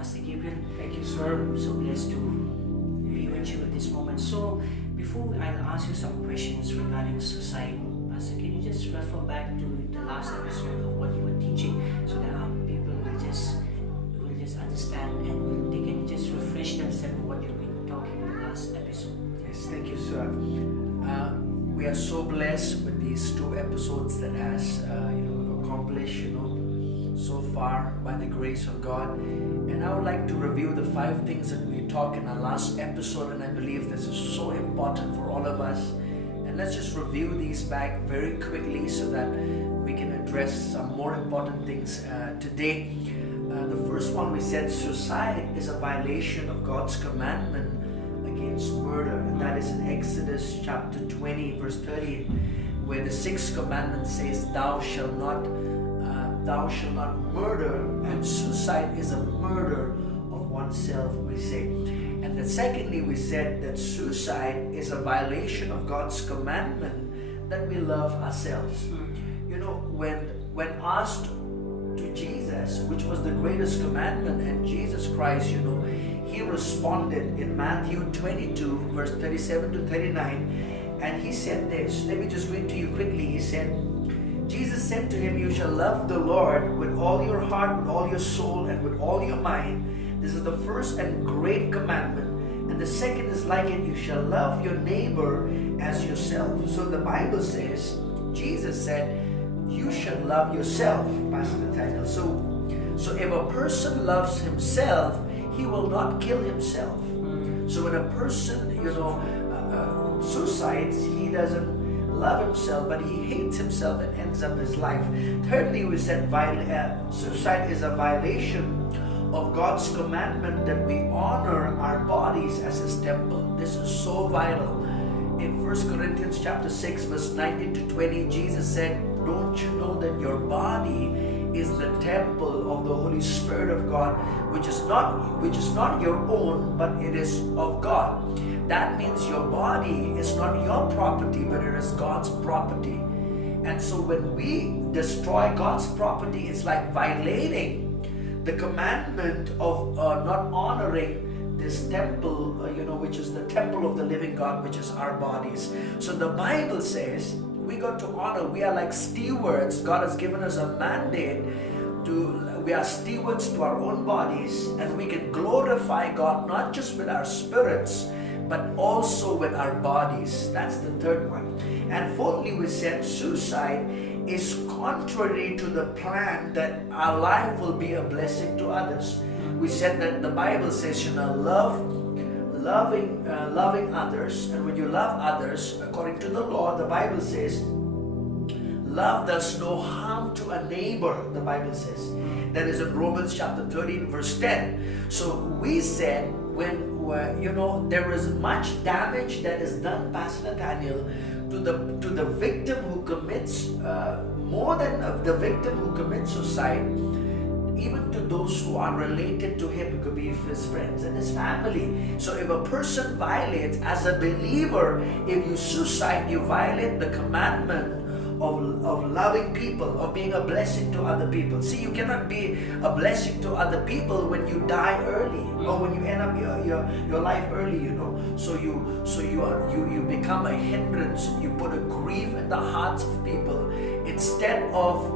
Pastor Gabriel. Thank you, sir. I'm so blessed to be with you at this moment. So, before I'll ask you some questions regarding suicide, Pastor, can you just refer back to the last episode of what you were teaching so that our people will just understand and they can just refresh themselves with what you've been talking in the last episode? Yes, thank you, sir. We are so blessed with these 2 episodes that has accomplished so far by the grace of God. And I would like to review the 5 things that we talked in our last episode, and I believe this is so important for all of us. And let's just review these back very quickly so that we can address some more important things today. The first one, we said suicide is a violation of God's commandment against murder, and that is in Exodus chapter 20 verse 30, where the 6th commandment says thou shalt not murder, and suicide is a murder of oneself, we say. And then secondly, we said that suicide is a violation of God's commandment that we love ourselves. When asked to Jesus, which was the greatest commandment, and Jesus Christ, he responded in Matthew 22 verse 37 to 39, and he said this. Let me just read to you quickly. He said, Jesus said to him, you shall love the Lord with all your heart, with all your soul, and with all your mind. This is the first and great commandment. And the second is like it, you shall love your neighbor as yourself. So the Bible says, Jesus said, you should love yourself, Pastor Nathaniel. So if a person loves himself, he will not kill himself. So when a person, suicides, he doesn't love himself, but he hates himself and ends up his life. Thirdly, we said suicide is a violation of God's commandment that we honor our bodies as His temple. This is so vital. In 1 Corinthians chapter 6 verse 19 to 20, Jesus said, don't you know that your body is the temple of the Holy Spirit of God, which is not your own, but it is of God. That means your body is not your property, but it is God's property. And so when we destroy God's property, it's like violating the commandment of not honoring this temple, which is the temple of the living God, which is our bodies. So the Bible says we got to honor. We are like stewards. God has given us a mandate we are stewards to our own bodies, and we can glorify God not just with our spirits, but also with our bodies. That's the third one. And fourthly, we said suicide is contrary to the plan that our life will be a blessing to others. We said that the Bible says, loving others, and when you love others, according to the law, the Bible says, love does no harm to a neighbor, the Bible says. That is in Romans chapter 13 verse 10. So we said, when there is much damage that is done, Pastor Nathaniel, to the victim who commits more than the victim who commits suicide, even to those who are related to him. It could be his friends and his family. So if a person violates, as a believer, if you suicide, you violate the commandment of loving people, of being a blessing to other people. See, you cannot be a blessing to other people when you die early, or when you end up your life early, So you become a hindrance. You put a grief in the hearts of people instead of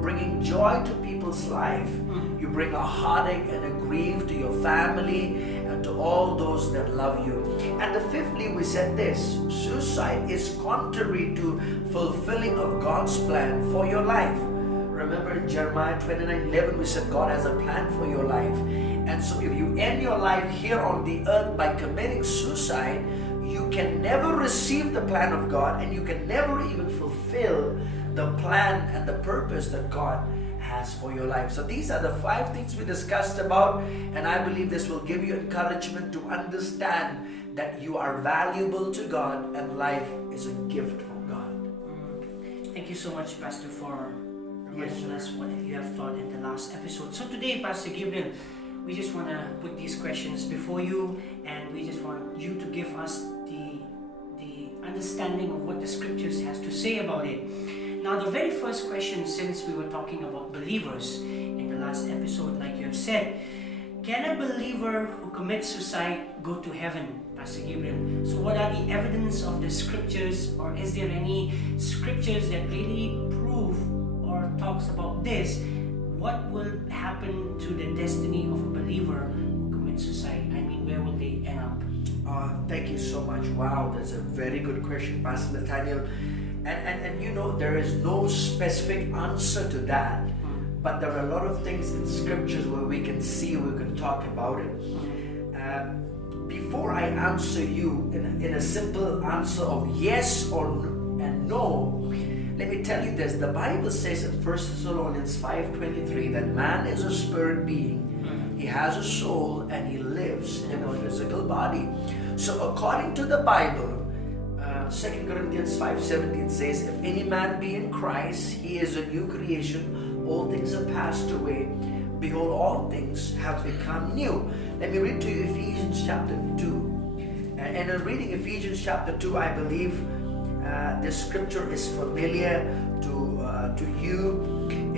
bringing joy to people's life. You bring a heartache and a grief to your family and to all those that love you. And fifthly, we said this: suicide is contrary to fulfilling of God's plan for your life. Remember in Jeremiah 29:11, we said God has a plan for your life. And so if you end your life here on the earth by committing suicide, you can never receive the plan of God, and you can never even fulfill the plan and the purpose that God has for your life. So these are the 5 things we discussed about, and I believe this will give you encouragement to understand that you are valuable to God and life is a gift from God. Thank you so much, Pastor, for reminding us what you have taught in the last episode. So today, Pastor Gabriel, we just want to put these questions before you, and we just want you to give us the understanding of what the scriptures has to say about it. Now, the very first question, since we were talking about believers in the last episode, like you have said, can a believer who commits suicide go to heaven, Pastor Gabriel? So what are the evidence of the scriptures, or is there any scriptures that really prove or talks about this? What will happen to the destiny of a believer who commits suicide? I mean, where will they end up? Thank you so much. Wow, that's a very good question, Pastor Nathaniel. And you know, there is no specific answer to that, but there are a lot of things in scriptures where we can see, we can talk about it. Before I answer you in a simple answer of yes or and no, let me tell you this. The Bible says in 1 Thessalonians 5:23 that man is a spirit being. He has a soul and he lives in a physical body. So according to the Bible, 2 Corinthians 5:17 says, if any man be in Christ, he is a new creation. All things are passed away. Behold, all things have become new. Let me read to you Ephesians chapter 2. And in reading Ephesians chapter 2, I believe this scripture is familiar to you.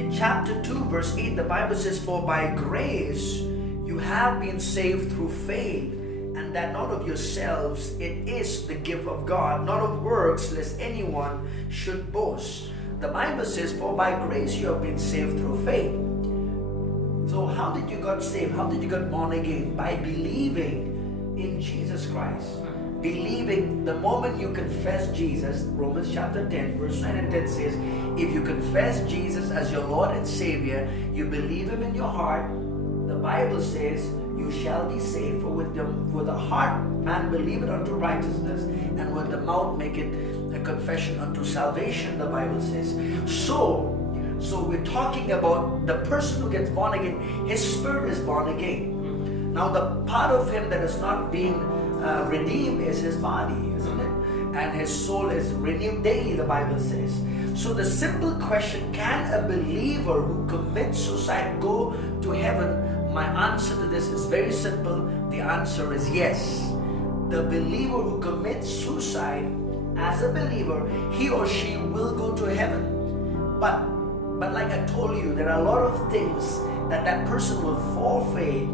In chapter 2, verse 8, the Bible says, for by grace you have been saved through faith, and that not of yourselves, it is the gift of God, not of works, lest anyone should boast. The Bible says, for by grace you have been saved through faith. So how did you get saved? How did you get born again? By believing in Jesus Christ. Believing, the moment you confess Jesus, Romans chapter 10, verse 9 and 10 says, if you confess Jesus as your Lord and Savior, you believe Him in your heart, the Bible says, you shall be saved. For with the heart man believeth unto righteousness, and with the mouth make it a confession unto salvation, the Bible says. So we're talking about the person who gets born again, his spirit is born again. Now the part of him that is not being redeemed is his body, isn't it? And his soul is renewed daily, the Bible says. So the simple question, can a believer who commits suicide go to heaven? My answer to this is very simple. The answer is yes. The believer who commits suicide, as a believer, he or she will go to heaven. But like I told you, there are a lot of things that person will forfeit,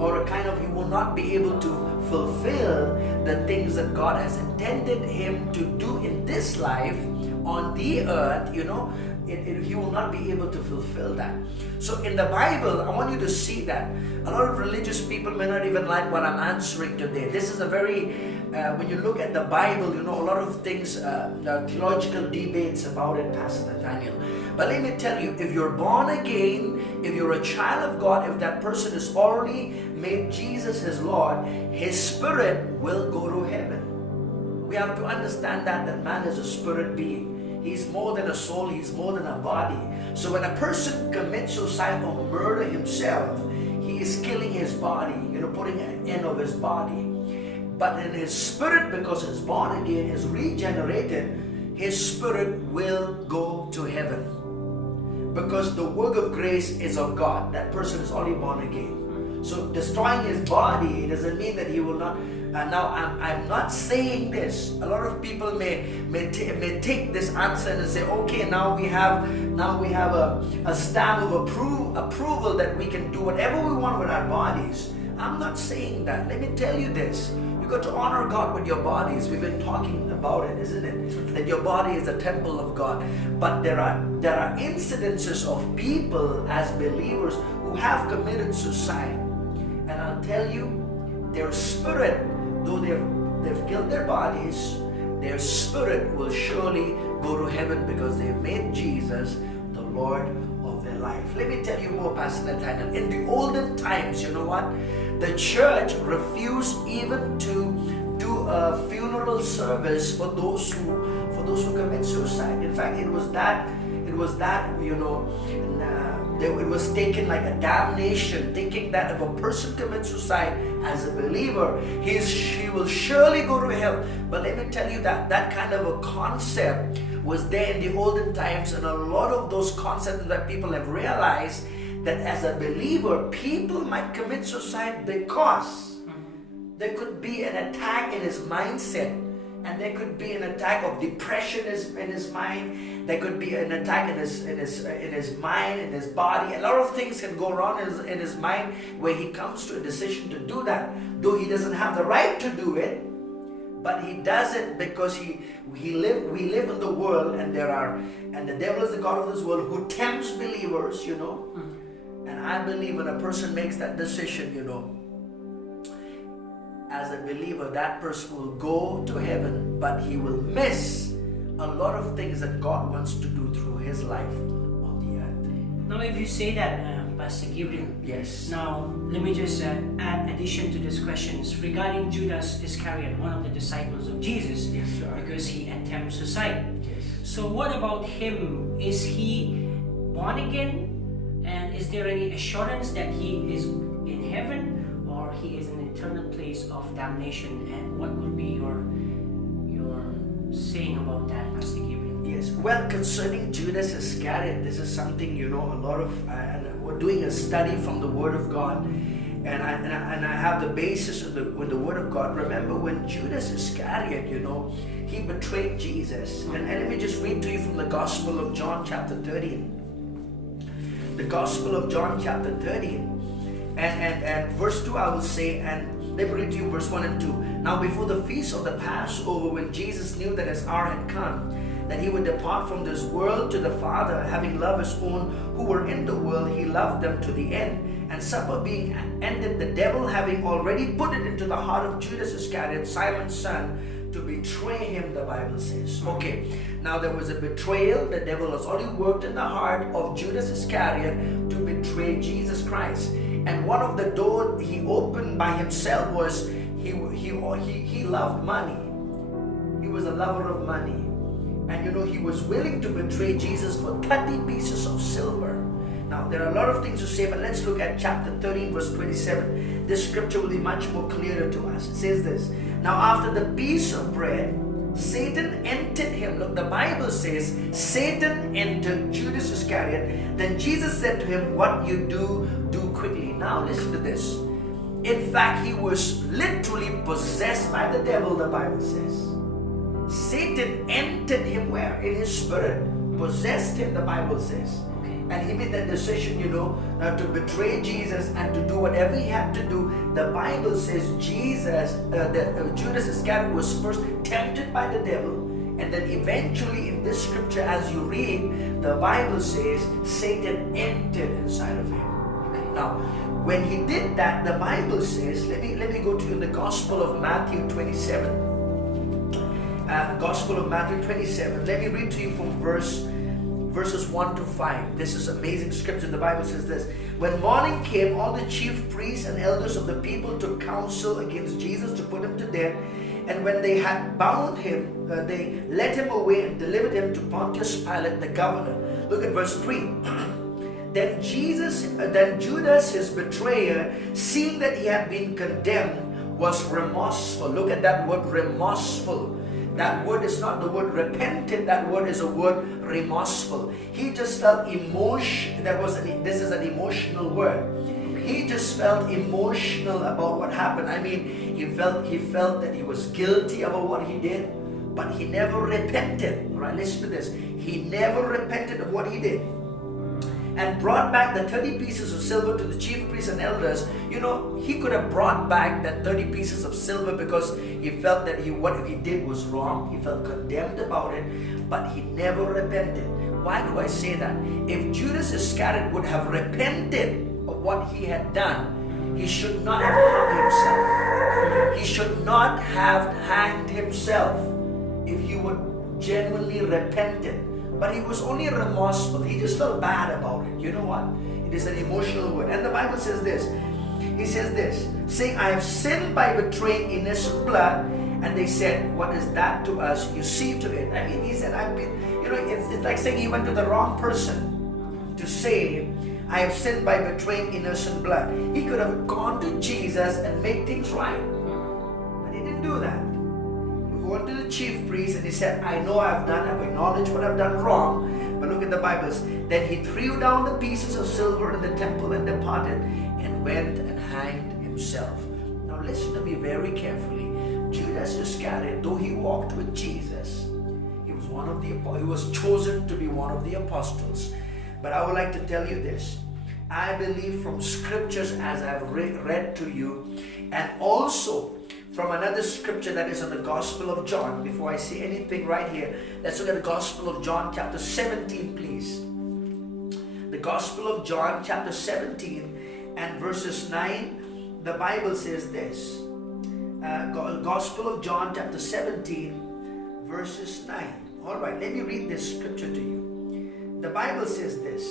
or he will not be able to fulfill the things that God has intended him to do in this life on the earth. He will not be able to fulfill that. So in the Bible, I want you to see that a lot of religious people may not even like what I'm answering today. This is a very, when you look at the Bible, a lot of things, theological debates about it, Pastor Nathaniel. But let me tell you, if you're born again, if you're a child of God, if that person has already made Jesus his Lord, his spirit will go to heaven. We have to understand that man is a spirit being. He's more than a soul, he's more than a body. So when a person commits suicide or murder himself, he is killing his body, putting an end of his body. But in his spirit, because he's born again, is regenerated, his spirit will go to heaven. Because the work of grace is of God. That person is already born again. So destroying his body doesn't mean that he will not. Now I'm not saying this. A lot of people may take this answer and say, okay, now we have a stamp of approval that we can do whatever we want with our bodies. I'm not saying that. Let me tell you this. You got to honor God with your bodies. We've been talking about it, isn't it? That your body is a temple of God. But there are incidences of people as believers who have committed suicide. And I'll tell you, their spirit, though they've killed their bodies, their spirit will surely go to heaven because they've made Jesus the Lord of their life. Let me tell you more, Pastor Nathaniel. In the olden times, you know what? The church refused even to do a funeral service for those who commit suicide. In fact, it was that it was taken like a damnation, thinking that if a person commits suicide as a believer, she will surely go to hell. But let me tell you that kind of a concept was there in the olden times, and a lot of those concepts that people have realized that as a believer, people might commit suicide because there could be an attack in his mindset, and there could be an attack of depression in his mind. There could be an attack in his mind, in his body. A lot of things can go wrong in his mind where he comes to a decision to do that. Though he doesn't have the right to do it, but he does it because we live in the world, and the devil is the god of this world who tempts believers, you know. And I believe when a person makes that decision, you know, as a believer, that person will go to heaven, but he will miss a lot of things that God wants to do through his life on the earth. Now, if you say that, Pastor Gabriel, Yes. now let me just add addition to these questions regarding Judas Iscariot, one of the disciples of Jesus, Yes, sir. because he attempts suicide. Yes. So, what about him? Is he born again? And is there any assurance that he is in heaven, or he is in an eternal place of damnation? And what would be your saying about that, Pastor Gabriel? Yes. Well, concerning Judas Iscariot, this is something, you know, a lot of, and we're doing a study from the Word of God, and I have the basis of with the Word of God. Remember when Judas Iscariot, you know, he betrayed Jesus. And let me just read to you from the Gospel of John chapter 13. The Gospel of John chapter 13 and verse 2, I will say, and let me read to you verse 1 and 2. Now before the feast of the Passover, when Jesus knew that his hour had come, that he would depart from this world to the Father, having loved his own who were in the world, he loved them to the end. And supper being ended, the devil having already put it into the heart of Judas Iscariot, Simon's son, to betray him, the Bible says. Okay, now there was a betrayal. The devil has already worked in the heart of Judas Iscariot to betray Jesus Christ. And one of the doors he opened by himself was he loved money. He was a lover of money. And you know, he was willing to betray Jesus for 30 pieces of silver. Now, there are a lot of things to say, but let's look at chapter 13, verse 27. This scripture will be much more clearer to us. It says this: Now after the piece of bread, Satan entered him. Look, the Bible says Satan entered Judas Iscariot. Then Jesus said to him, what you do, do quickly. Now listen to this. In fact, he was literally possessed by the devil, the Bible says. Satan entered him where? In his spirit. Possessed him, the Bible says. And he made that decision, you know, to betray Jesus and to do whatever he had to do. The Bible says Judas Iscariot was first tempted by the devil, and then eventually in this scripture, as you read, the Bible says Satan entered inside of him. Now, when he did that, the Bible says, let me go to you in the Gospel of Matthew 27. Gospel of Matthew 27. Let me read to you from verses 1 to 5. This is amazing scripture. The Bible says this: When morning came, all the chief priests and elders of the people took counsel against Jesus to put him to death. And when they had bound him, they led him away and delivered him to Pontius Pilate, the governor. Look at verse 3. Then Judas, his betrayer, seeing that he had been condemned, was remorseful. Look at that word, remorseful. That word is not the word repentant. That word is a word remorseful. He just felt emotion. This is an emotional word. He just felt emotional about what happened. I mean, he felt that he was guilty about what he did, but he never repented. All right, listen to this. He never repented of what he did, and brought back the 30 pieces of silver to the chief priests and elders. You know, he could have brought back that 30 pieces of silver because he felt that what he did was wrong. He felt condemned about it, but he never repented. Why do I say that? If Judas Iscariot would have repented of what he had done, he should not have hung himself. He should not have hanged himself if he would genuinely repented. But he was only remorseful. He just felt bad about it. You know what? It is an emotional word. And the Bible says this. He says this, saying, I have sinned by betraying innocent blood. And they said, what is that to us? You see to it. I mean, he said, I've been, you know, it's like saying he went to the wrong person to say, I have sinned by betraying innocent blood. He could have gone to Jesus and made things right. But he didn't do that. He went to the chief priest and he said, I know I've acknowledged what I've done wrong. But look at the Bible. Then he threw down the pieces of silver in the temple and departed and went and hanged himself. Now listen to me very carefully. Judas Iscariot, though he walked with Jesus, he was he was chosen to be one of the apostles. But I would like to tell you this. I believe from scriptures as I've read to you, and also from another scripture that is in the Gospel of John. Before I say anything right here, let's look at the Gospel of John chapter 17, please. The Gospel of John chapter 17 and verses 9, the Bible says this. Gospel of John chapter 17 verses 9. Alright, let me read this scripture to you. The Bible says this.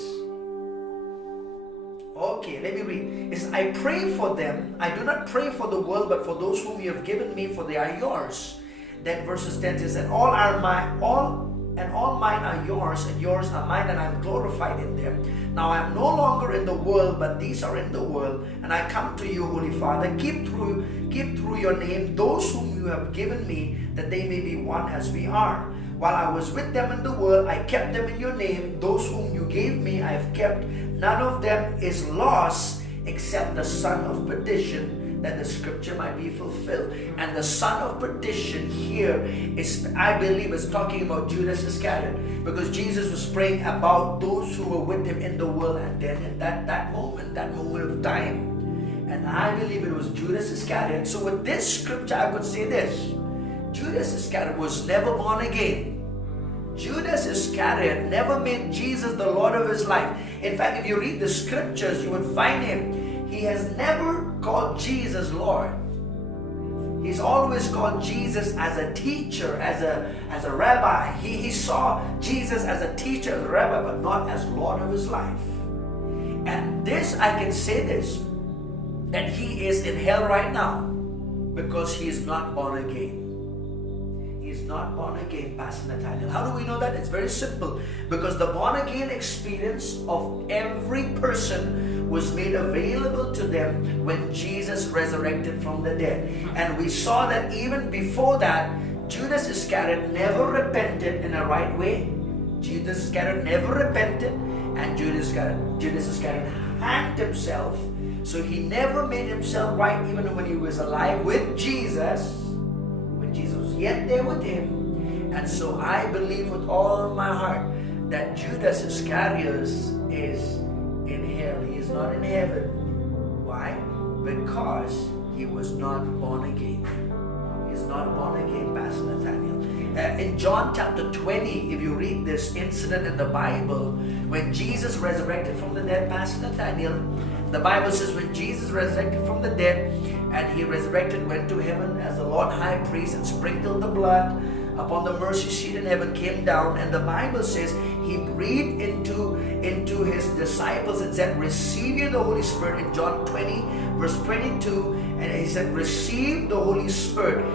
Okay, let me read. It says, I pray for them. I do not pray for the world, but for those whom you have given me, for they are yours. Then verses 10 says, and all mine are yours, and yours are mine, and I am glorified in them. Now I am no longer in the world, but these are in the world, and I come to you, Holy Father. Keep through your name those whom you have given me, that they may be one as we are. While I was with them in the world, I kept them in your name. Those whom you gave me, I have kept. None of them is lost except the son of perdition, that the scripture might be fulfilled. And the son of perdition here is, I believe, is talking about Judas Iscariot, because Jesus was praying about those who were with him in the world, and then in that moment of time, and I believe it was Judas Iscariot. So with this scripture I could say this: Judas Iscariot was never born again. Judas Iscariot never made Jesus the Lord of his life. In fact, if you read the scriptures, you would find he has never called Jesus Lord. He's always called Jesus as a teacher, as a rabbi. He saw Jesus as a teacher, as a rabbi, but not as Lord of his life. And this, I can say this, that he is in hell right now because he is not born again. Is not born again, Pastor Nathaniel. How do we know that? It's very simple. Because the born again experience of every person was made available to them when Jesus resurrected from the dead. And we saw that even before that, Judas Iscariot never repented in a right way. Judas Iscariot never repented, and Judas Iscariot hanged himself. So he never made himself right even when he was alive with Jesus. Jesus was yet there with him. And so I believe with all my heart that Judas Iscariot is in hell. He is not in heaven. Why? Because he was not born again. He is not born again, Pastor Nathaniel. In John chapter 20, if you read this incident in the Bible, when Jesus resurrected from the dead, Pastor Nathaniel, the Bible says when Jesus resurrected from the dead, and he resurrected, went to heaven as the Lord High Priest, and sprinkled the blood upon the mercy seat in heaven, came down, and the Bible says he breathed into his disciples and said, receive you the Holy Spirit, in John 20 verse 22, and he said, receive the Holy Spirit.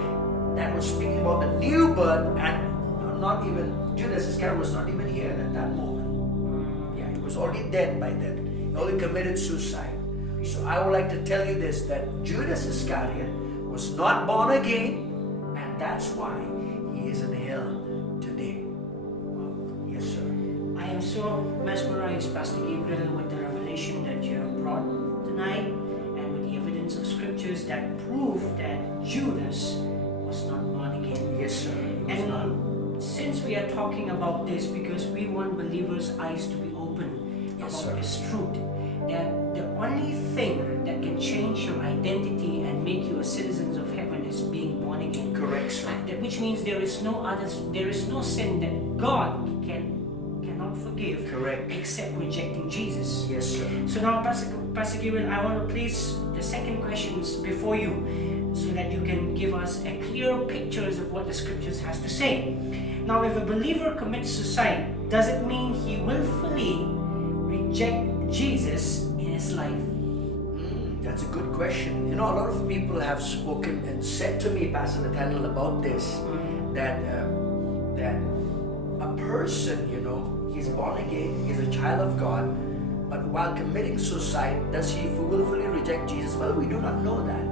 That was speaking about the new birth, and not even, Judas Iscariot was not even here at that moment. Yeah, he was already dead by then. He only committed suicide. So I would like to tell you this, that Judas Iscariot was not born again, and that's why he is in hell today. Yes, sir. I am so mesmerized, Pastor Gabriel, with the revelation that you have brought tonight, and with the evidence of scriptures that prove that Judas was not born again. Yes, sir. And since we are talking about this, because we want believers' eyes to be open about this truth, that the only thing that can change your identity and make you a citizen of heaven is being born again. Correct, sir. Which means there is no sin that God cannot forgive. Correct. Except rejecting Jesus. Yes, sir. So now, Pastor Gabriel, I want to place the second questions before you, so that you can give us a clear picture of what the scriptures has to say. Now, if a believer commits suicide, does it mean he willfully reject Jesus in his life? That's a good question. You know, a lot of people have spoken and said to me, Pastor Nathaniel, about this, that a person, you know, he's born again, he's a child of God, but while committing suicide, does he willfully reject Jesus? Well, we do not know that.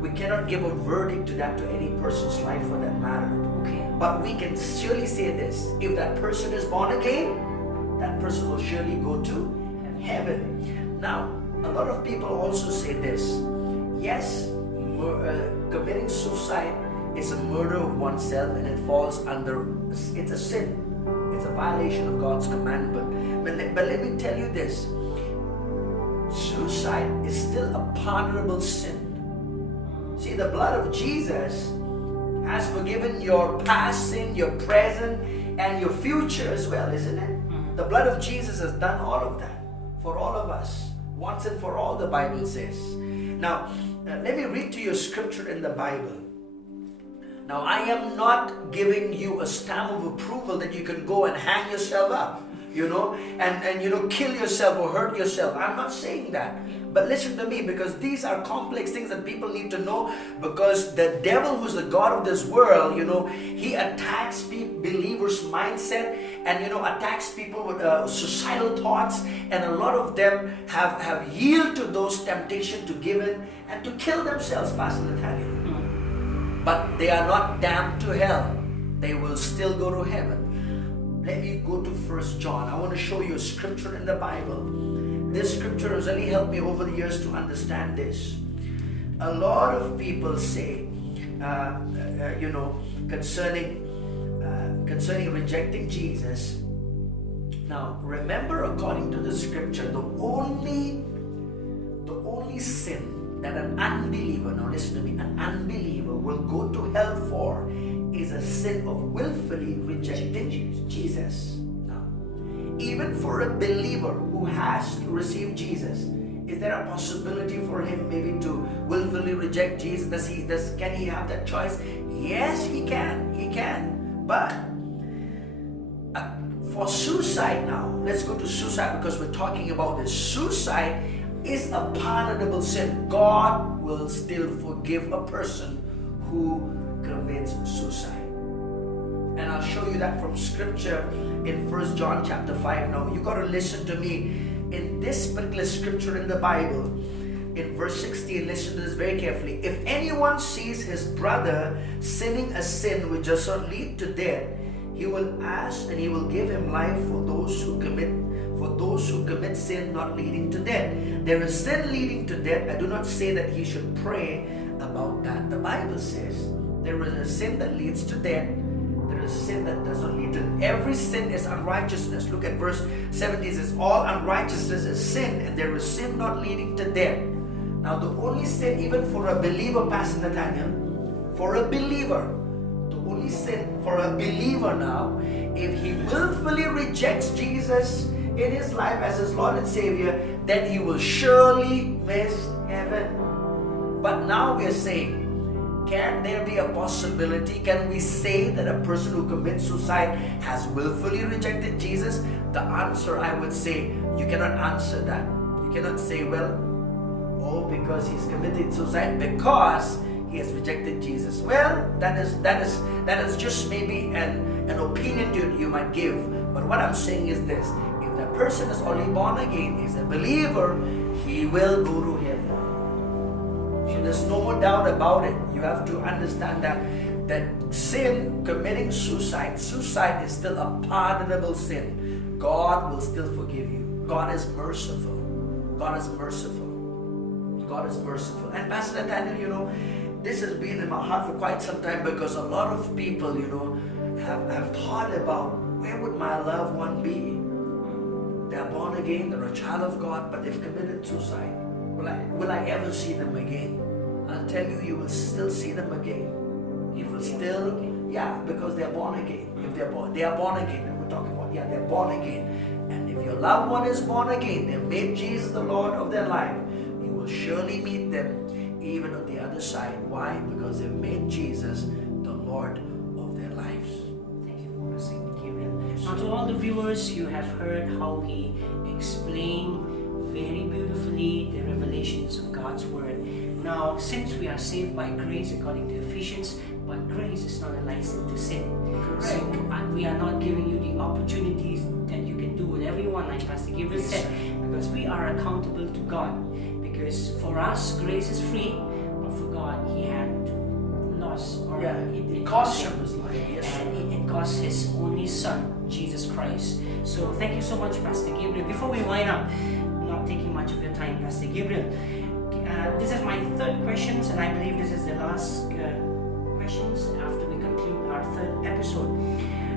We cannot give a verdict to that, to any person's life for that matter. Okay. But we can surely say this: if that person is born again, that person will surely go to heaven. Now, a lot of people also say this: yes, committing suicide It's a murder of oneself, and it falls under, it's a sin. It's a violation of God's commandment. But let me tell you this. Suicide is still a pardonable sin. See, the blood of Jesus has forgiven your past sin, your present, and your future as well, isn't it? The blood of Jesus has done all of that for all of us. Once and for all, the Bible says. Now, let me read to you a scripture in the Bible. Now, I am not giving you a stamp of approval that you can go and hang yourself up, and kill yourself or hurt yourself. I'm not saying that. But listen to me, because these are complex things that people need to know, because the devil, who's the God of this world, he attacks believers' mindset, and attacks people with suicidal thoughts, and a lot of them have yielded to those temptations to give in and to kill themselves, Pastor Nathaniel. But they are not damned to hell. They will still go to heaven. Let me go to 1 John. I want to show you a scripture in the Bible. This scripture has really helped me over the years to understand this. A lot of people say, concerning rejecting Jesus. Now, remember, according to the scripture, the only sin that an unbeliever, now listen to me, an unbeliever will go to hell for is a sin of willfully rejecting Jesus. Now, even for a believer who has received Jesus, is there a possibility for him maybe to willfully reject Jesus? Can he have that choice? Yes, he can. But for suicide now, let's go to suicide, because we're talking about this. Suicide is a pardonable sin. God will still forgive a person who commits suicide. And I'll show you that from scripture in 1 John chapter 5. Now, you got to listen to me. In this particular scripture in the Bible, in verse 16, listen to this very carefully. If anyone sees his brother sinning a sin which does not lead to death, he will ask and he will give him life for those who commit sin not leading to death. There is sin leading to death. I do not say that he should pray about that. The Bible says there is a sin that leads to death. There is sin that does not lead to death. Every sin is unrighteousness. Look at verse 17. It says all unrighteousness is sin, and there is sin not leading to death. Now, the only sin, even for a believer, Pastor Nathaniel, for a believer, the only sin for a believer now, if he willfully rejects Jesus in his life as his Lord and Savior, then he will surely miss heaven. But now we are saying, can there be a possibility? Can we say that a person who commits suicide has willfully rejected Jesus? The answer, I would say, you cannot answer that. You cannot say, because he's committed suicide because he has rejected Jesus. Well, that is just maybe an opinion you might give. But what I'm saying is this: if the person is already born again, is a believer, he will go to heaven. So there's no more doubt about it. You have to understand that sin, committing suicide is still a pardonable sin. God will still forgive you. God is merciful. God is merciful. God is merciful. And Pastor Nathaniel, this has been in my heart for quite some time, because a lot of people, have thought about, where would my loved one be? They're born again, they're a child of God, but they've committed suicide. Will I ever see them again? I'll tell you, you will still see them again. You will still, because they're born again. If they are born again. And we're talking about, they're born again. And if your loved one is born again, they've made Jesus the Lord of their life, you will surely meet them even on the other side. Why? Because they've made Jesus the Lord of their lives. Thank you, Pastor Gabriel. Now, to all the viewers, you have heard how he explained very beautifully the revelations of God's Word. Now, since we are saved by grace according to Ephesians, but grace is not a license to sin. Correct. So we are not giving you the opportunities that you can do whatever you want, like Pastor Gabriel said, because we are accountable to God. Because for us, grace is free, but for God, He had to lose, or it cost Him, and it cost His only Son, Jesus Christ. So thank you so much, Pastor Gabriel. Before we wind up, not taking much of your time, Pastor Gabriel, this is my third question, and I believe this is the last question questions after we conclude our third episode.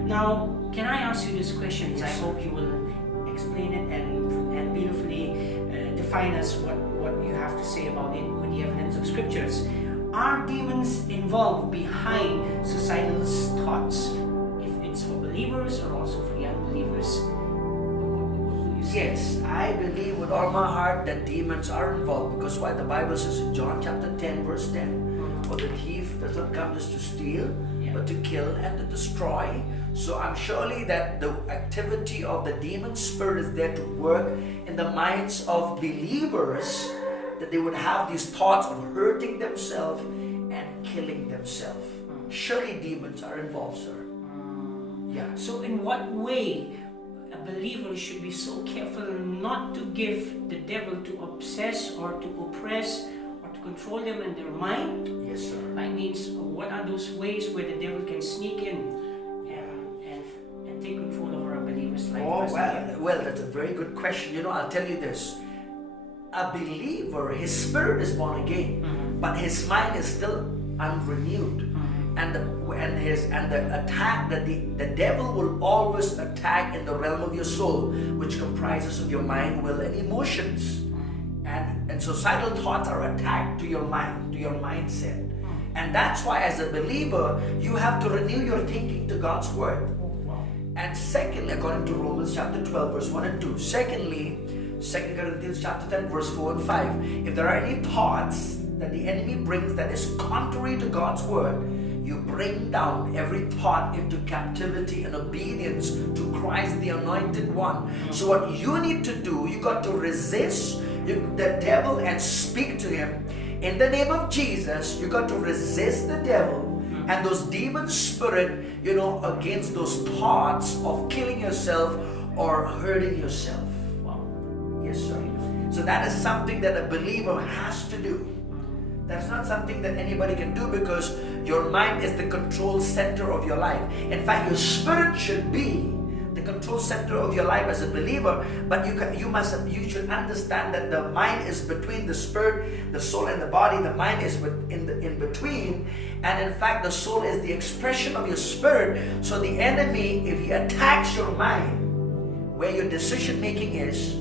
Now, can I ask you these questions? Yes, I hope you will explain it and beautifully define us what you have to say about it with the evidence of scriptures. Are demons involved behind societal thoughts? If it's for believers or also for the unbelievers? What do you say? Yes, I believe with all my heart that demons are involved, because why the Bible says in John chapter 10 verse 10, for the thief does not come just to steal, Yeah. but to kill and to destroy. So I'm surely that the activity of the demon spirit is there to work in the minds of believers, that they would have these thoughts of hurting themselves and killing themselves. Surely demons are involved, sir. Yeah. So in what way a believer should be so careful not to give the devil to obsess or to oppress or to control them in their mind? Yes, sir. Like means, what are those ways where the devil can sneak in and take control over a believer's life? Oh, Pastor? well, that's a very good question. I'll tell you this. A believer, his spirit is born again, but his mind is still unrenewed. And the attack that the devil will always attack in the realm of your soul, which comprises of your mind, will, and emotions. And societal thoughts are attacked to your mind, to your mindset. And that's why as a believer, you have to renew your thinking to God's word. And secondly, according to Romans chapter 12, verse 1 and 2. Secondly, 2 Corinthians chapter 10, verse 4 and 5. If there are any thoughts that the enemy brings that is contrary to God's word, you bring down every thought into captivity and obedience to Christ the Anointed One. So what you need to do, you got to resist the devil and speak to him. In the name of Jesus, you got to resist the devil and those demon spirit, against those thoughts of killing yourself or hurting yourself. Yes, sir. So that is something that a believer has to do. That's not something that anybody can do, because your mind is the control center of your life. In fact, your spirit should be the control center of your life as a believer, but you should understand that the mind is between the spirit, the soul, and the body. The mind is in between, and in fact, the soul is the expression of your spirit. So the enemy, if he attacks your mind, where your decision making is,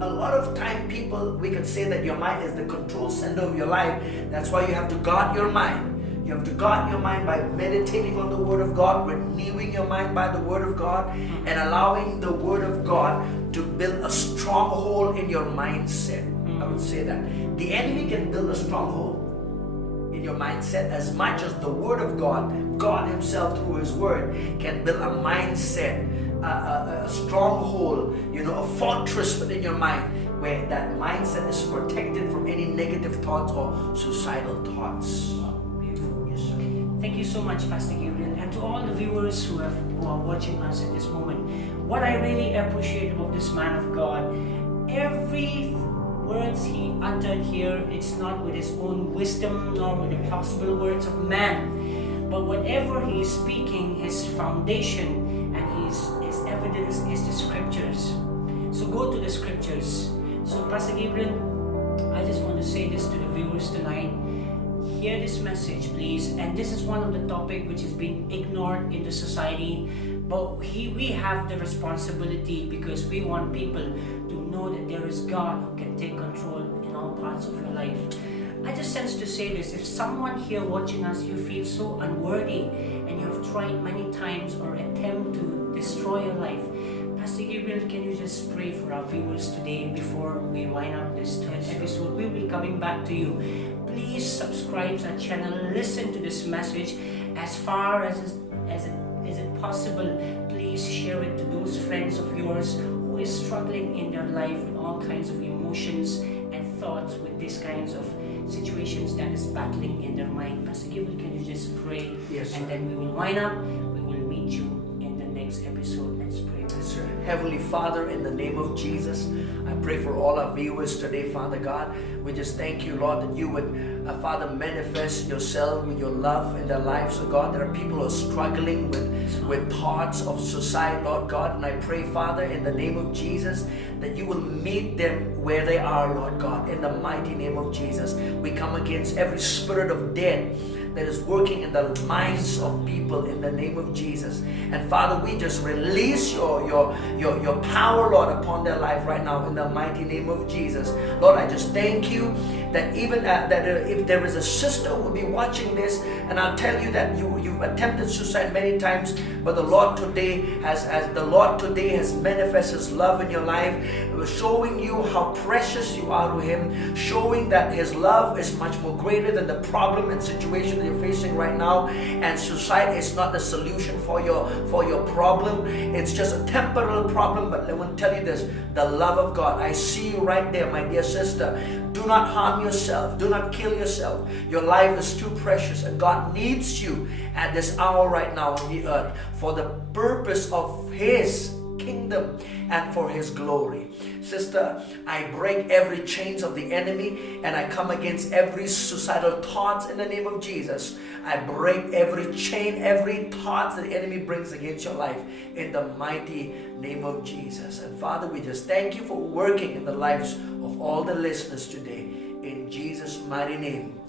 a lot of time we could say that your mind is the control center of your life. That's why you have to guard your mind. You have to guard your mind by meditating on the Word of God, renewing your mind by the Word of God, and allowing the Word of God to build a stronghold in your mindset. I would say that. The enemy can build a stronghold in your mindset as much as the Word of God, God Himself through His Word, can build a mindset, a stronghold, a fortress within your mind, where that mindset is protected from any negative thoughts or suicidal thoughts. Beautiful. Yes, sir. Thank you so much, Pastor Gabriel, and to all the viewers who are watching us at this moment. What I really appreciate about this man of God, every words he uttered here, it's not with his own wisdom nor with the plausible words of man, but whatever he is speaking, his foundation and his evidence is the scriptures. So go to the scriptures. So Pastor Gabriel, I just want to say this to the viewers tonight. Hear this message, please. And this is one of the topic which is being ignored in the society, but we have the responsibility, because we want people to know that there is God who can take control in all parts of your life. I just sense to say this: if someone here watching us, you feel so unworthy and you have tried many times or attempt to destroy your life, Pastor Gabriel, can you just pray for our viewers today before we wind up this third episode? We'll be coming back to you. Please subscribe to our channel, listen to this message as far as it possible. Please share it to those friends of yours who is struggling in their life with all kinds of emotions and thoughts, with these kinds of situations that is battling in their mind. Pastor Gabriel, can you just pray? Yes, sir. And then we will wind up. We will meet you in the next episode. Let's pray. Sir. Heavenly Father, in the name of Jesus, I pray for all our viewers today, Father God. We just thank you, Lord, that you would, Father, manifest yourself with your love in their lives, oh God. There are people who are struggling with thoughts of suicide, Lord God. And I pray, Father, in the name of Jesus, that you will meet them where they are, Lord God. In the mighty name of Jesus, we come against every spirit of death that is working in the minds of people in the name of Jesus. And Father, we just release your power, Lord, upon their life right now in the mighty name of Jesus. Lord, I just thank you that even if there is a sister who will be watching this, and I'll tell you that you've attempted suicide many times, but the Lord today has manifested His love in your life, showing you how precious you are to Him, showing that His love is much more greater than the problem and situation that you're facing right now. And suicide is not the solution for your problem. It's just a temporal problem. But I want to tell you this: the love of God. I see you right there, my dear sister. Do not harm yourself. Do not kill yourself. Your life is too precious, and God needs you at this hour right now on the earth for the purpose of His kingdom and for His glory. Sister, I break every chains of the enemy, and I come against every suicidal thoughts in the name of Jesus. I break every chain, every thought that the enemy brings against your life in the mighty name of Jesus. And Father, we just thank you for working in the lives of all the listeners today. In Jesus' mighty name,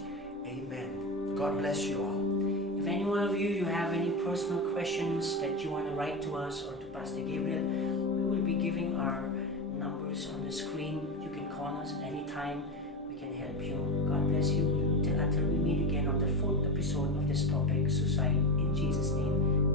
amen. God bless you all. If any one of you have any personal questions that you want to write to us or to Pastor Gabriel, we will be giving our numbers on the screen. You can call us anytime. We can help you. God bless you. Until we meet again on the 4th episode of this topic, suicide. In Jesus' name.